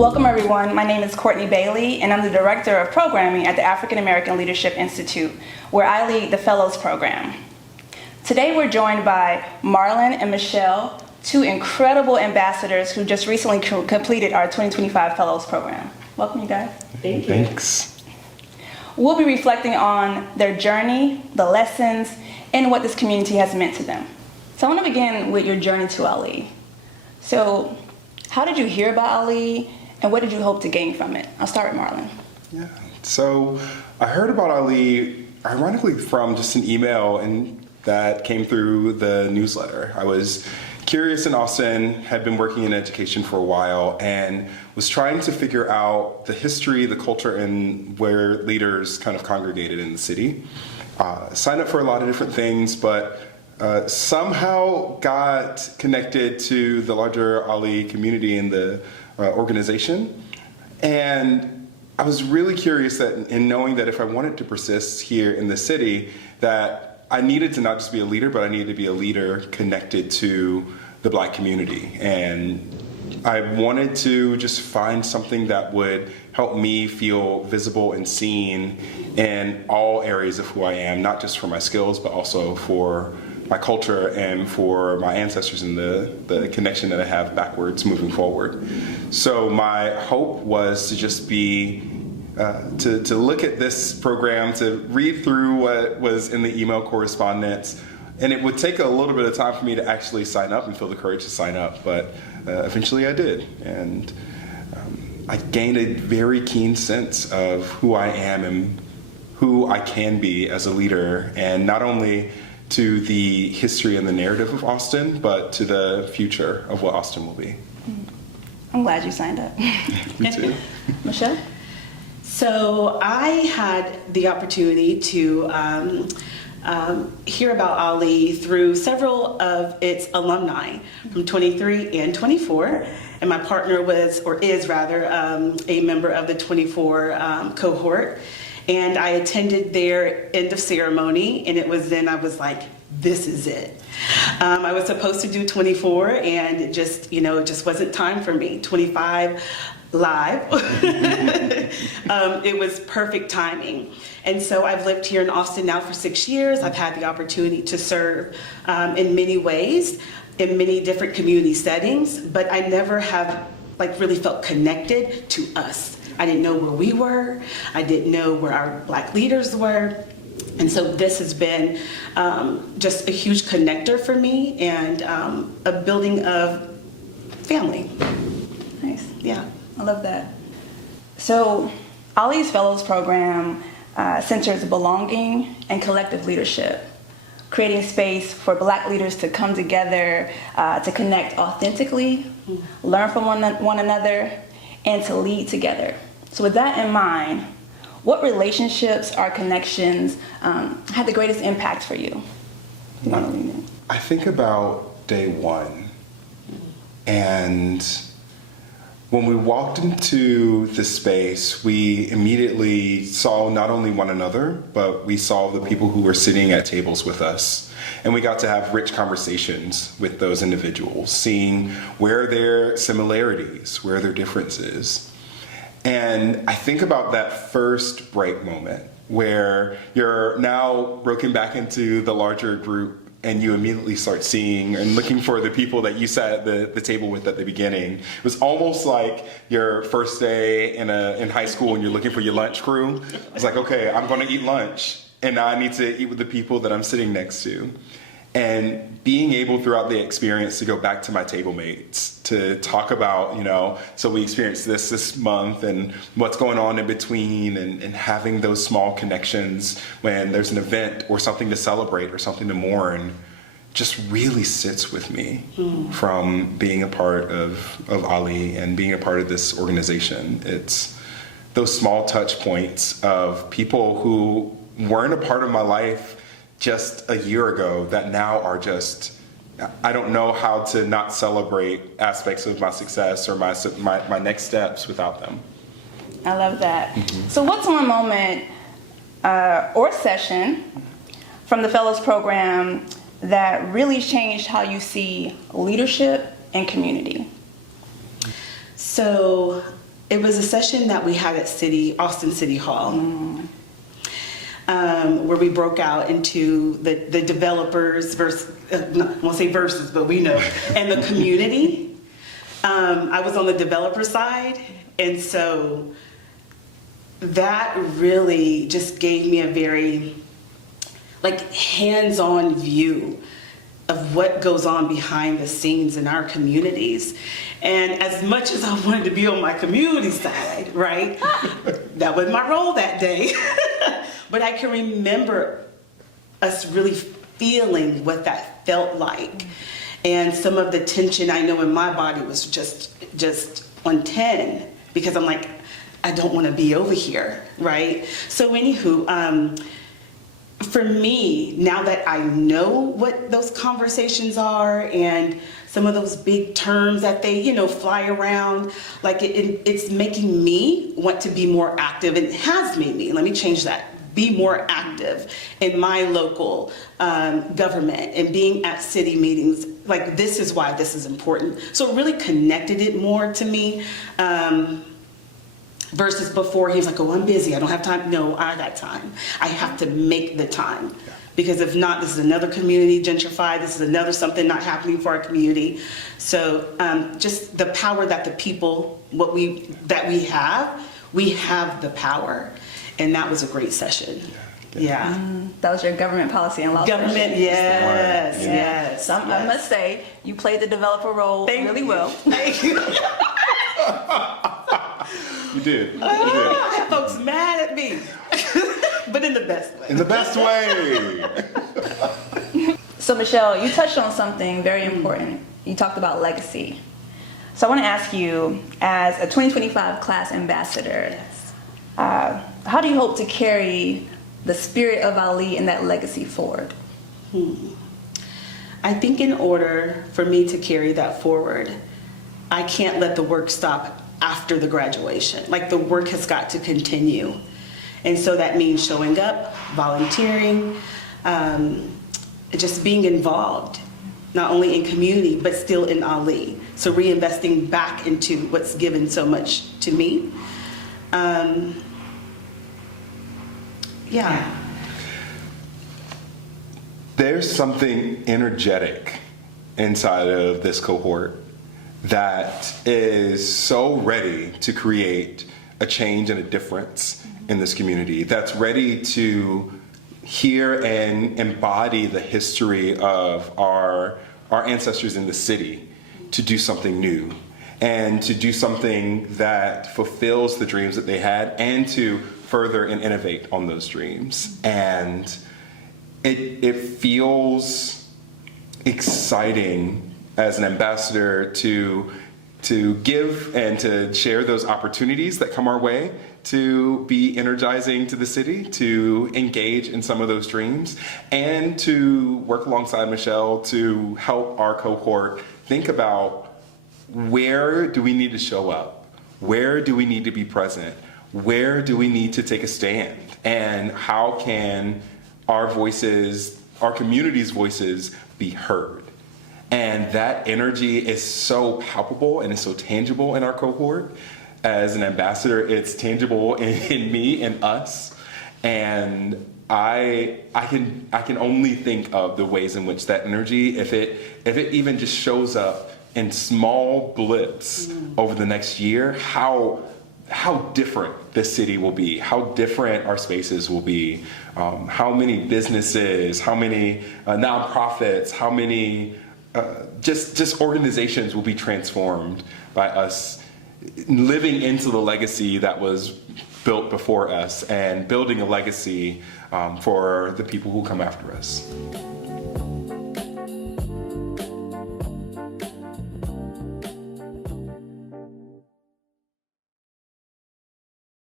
Welcome everyone, my name is Courtney Bailey and I'm the Director of Programming at the African American Leadership Institute, where I lead the Fellows Program. Today we're joined by Marlon and Michelle, two incredible ambassadors who just recently completed our 2025 Fellows Program. Welcome you guys. Thank you. Thanks. We'll be reflecting on their journey, the lessons, and what this community has meant to them. So I want to begin with your journey to AALI. So how did you hear about AALI and what did you hope to gain from it? I'll start with Marlon. Yeah. So I heard about AALI ironically from just an email that came through the newsletter. I was curious in Austin, had been working in education for a while, and was trying to figure out the history, the culture, and where leaders kind of congregated in the city. Signed up for a lot of different things, but somehow got connected to the larger AALI community and the organization. And I was really curious that in knowing that if I wanted to persist here in the city, that I needed to not just be a leader, but I needed to be a leader connected to the Black community. And I wanted to just find something that would help me feel visible and seen in all areas of who I am, not just for my skills, but also for my culture and for my ancestors and the connection that I have backwards moving forward. So my hope was to just be, to look at this program, to read through what was in the email correspondence, and it would take a little bit of time for me to actually sign up and feel the courage to sign up, but eventually I did. And I gained a very keen sense of who I am and who I can be as a leader, and not only to the history and the narrative of Austin, but to the future of what Austin will be. I'm glad you signed up. Me too. Michelle? So I had the opportunity to hear about AALI through several of its alumni from 23 and 24. And my partner was, or is rather, a member of the 24 cohort. And I attended their end of ceremony, and it was then I was like, this is it. I was supposed to do 24, and it just wasn't time for me. 25 live. It was perfect timing. And so I've lived here in Austin now for 6 years. I've had the opportunity to serve in many ways, in many different community settings, but I never have really felt connected to us. I didn't know where we were. I didn't know where our Black leaders were. And so this has been just a huge connector for me and a building of family. Nice. Yeah. I love that. So AALI's Fellows Program centers belonging and collective leadership, creating space for Black leaders to come together, to connect authentically, learn from one another, and to lead together. So with that in mind, what relationships or connections had the greatest impact for you? You want to lean in? I think about day one, and when we walked into the space, we immediately saw not only one another, but we saw the people who were sitting at tables with us. And we got to have rich conversations with those individuals, seeing where their similarities, where their differences. And I think about that first break moment where you're now broken back into the larger group and you immediately start seeing and looking for the people that you sat at the table with at the beginning. It was almost like your first day in high school and you're looking for your lunch crew. It's like, okay, I'm gonna eat lunch and now I need to eat with the people that I'm sitting next to. And being able throughout the experience to go back to my table mates to talk about, so we experienced this month and what's going on in between, and having those small connections when there's an event or something to celebrate or something to mourn just really sits with me from being a part of AALI and being a part of this organization. It's those small touch points of people who weren't a part of my life just a year ago that now are just, I don't know how to not celebrate aspects of my success or my next steps without them. I love that. So what's one moment or session from the Fellows Program that really changed how you see leadership and community? So It was a session that we had at Austin City Hall, where we broke out into the developers versus, I won't say versus, but we know, and the community. I was on the developer side, and so that really just gave me a very hands-on view of what goes on behind the scenes in our communities. And as much as I wanted to be on my community side, right, that was my role that day. But I can remember us really feeling what that felt like. And some of the tension I know in my body was just on 10, because I'm like, I don't want to be over here, right? So anywho, for me, now that I know what those conversations are and some of those big terms that they, fly around, it's making me want to be more active. It has made me, let me change that, be more active in my local government and being at city meetings. This is why this is important. So it really connected it more to me. Versus before, he was like, oh, I'm busy, I don't have time. No, I got time. I have to make the time. Because if not, this is another community gentrified, this is another something not happening for our community. So just the power that the people, we have the power. And that was a great session. Yeah. That was your government policy and law Government, session. yes, Yeah. yes. So I must say, you played the developer role really well. Thank you. You did. I had folks mad at me, but in the best way. In the best way. So Michelle, you touched on something very important. You talked about legacy. So I want to ask you, as a 2025 class ambassador, how do you hope to carry the spirit of AALI and that legacy forward? I think in order for me to carry that forward, I can't let the work stop after the graduation. The work has got to continue. And so that means showing up, volunteering, just being involved, not only in community, but still in AALI. So reinvesting back into what's given so much to me. Yeah. There's something energetic inside of this cohort that is so ready to create a change and a difference in this community, that's ready to hear and embody the history of our ancestors in the city, to do something new and to do something that fulfills the dreams that they had and to further and innovate on those dreams. And it feels exciting as an ambassador to give and to share those opportunities that come our way, to be energizing to the city, to engage in some of those dreams, and to work alongside Michelle to help our cohort think about where do we need to show up, where do we need to be present, where do we need to take a stand, and how can our voices, our community's voices, be heard. And that energy is so palpable and it's so tangible in our cohort. As an ambassador, it's tangible in me and us. And I can only think of the ways in which that energy, if it even just shows up in small blips over the next year, how different this city will be, how different our spaces will be, how many businesses, how many nonprofits, how many just organizations will be transformed by us living into the legacy that was built before us and building a legacy for the people who come after us.